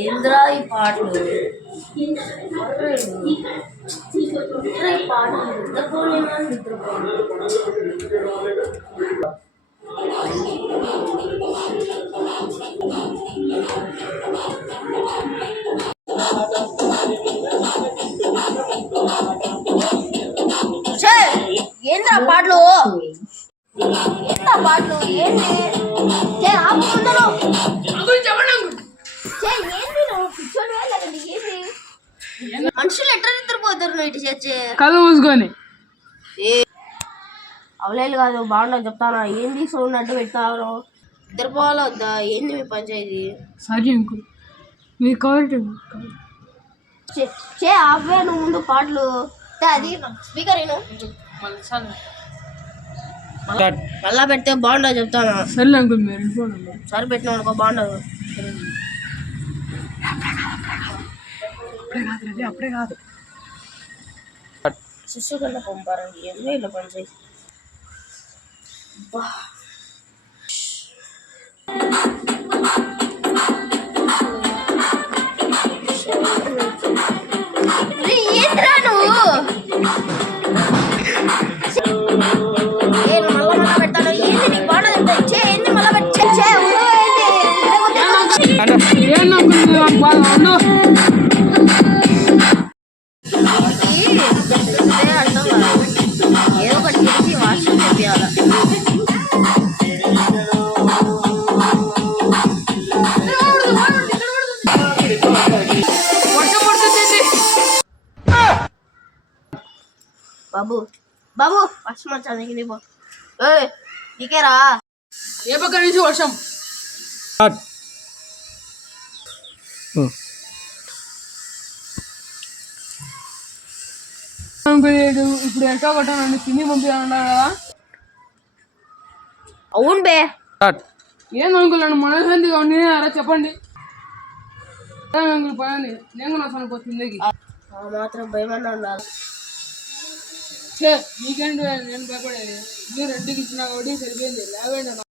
ఏంద్రా ఈ పాటలు ఏంద్రా పాటలు పాటలు ఏంటి మనుషులు ఎట్లా నిద్రపోతారు నైట్ చచ్చే కళ్ళు మూసుకొని అవలేదు కాదు బాగుండదు చెప్తానా ఏంది సౌండ్ అడ్డు పెట్టారు నిద్రపోవాలా వద్దా ఏంది మీ పంచాయతీ సరే అంకుల్ మీరు కవర్ చే అవే నువ్వు ముందు పాటలు అది స్పీకర్ మళ్ళా పెడితే బాగుండదు చెప్తానా సరే అంకుల్ మీరు సరే పెట్టినా అనుకో బాగుండదు అప్పుడే కాదు శిష్యు కన్నా పంపారు ఏందో ఇలా పంచాయతీ ఏంద్రా నువ్వు మళ్ళా పెడతాను ఏంది నీకు బాగుండదు చెప్తా ఏంది మళ్ళా పెట్టి ఏదో ఒకటి చేసి వాష్రూమ్ చెప్పాలి బాబు బాబు వర్షం వచ్చా నీకు నీకేరా ఏ పక్క నుంచి వర్షం ఇప్పుడు ఎట్టో కొట్టాను తిని పంపించాలన్నారు కదా అవును బే ఏంది అంకుల్ నన్ను మనశాంతిగా నేనేరా చెప్పండి అంకుల్ పని నేను కూడా వస్తాను తిందికి మాత్రం భయమన్నా ఉండాలి నీకేంటి నేను భయపడేది మీరు రెండుకి ఇచ్చినా కాబట్టి సరిపోయింది లేవండి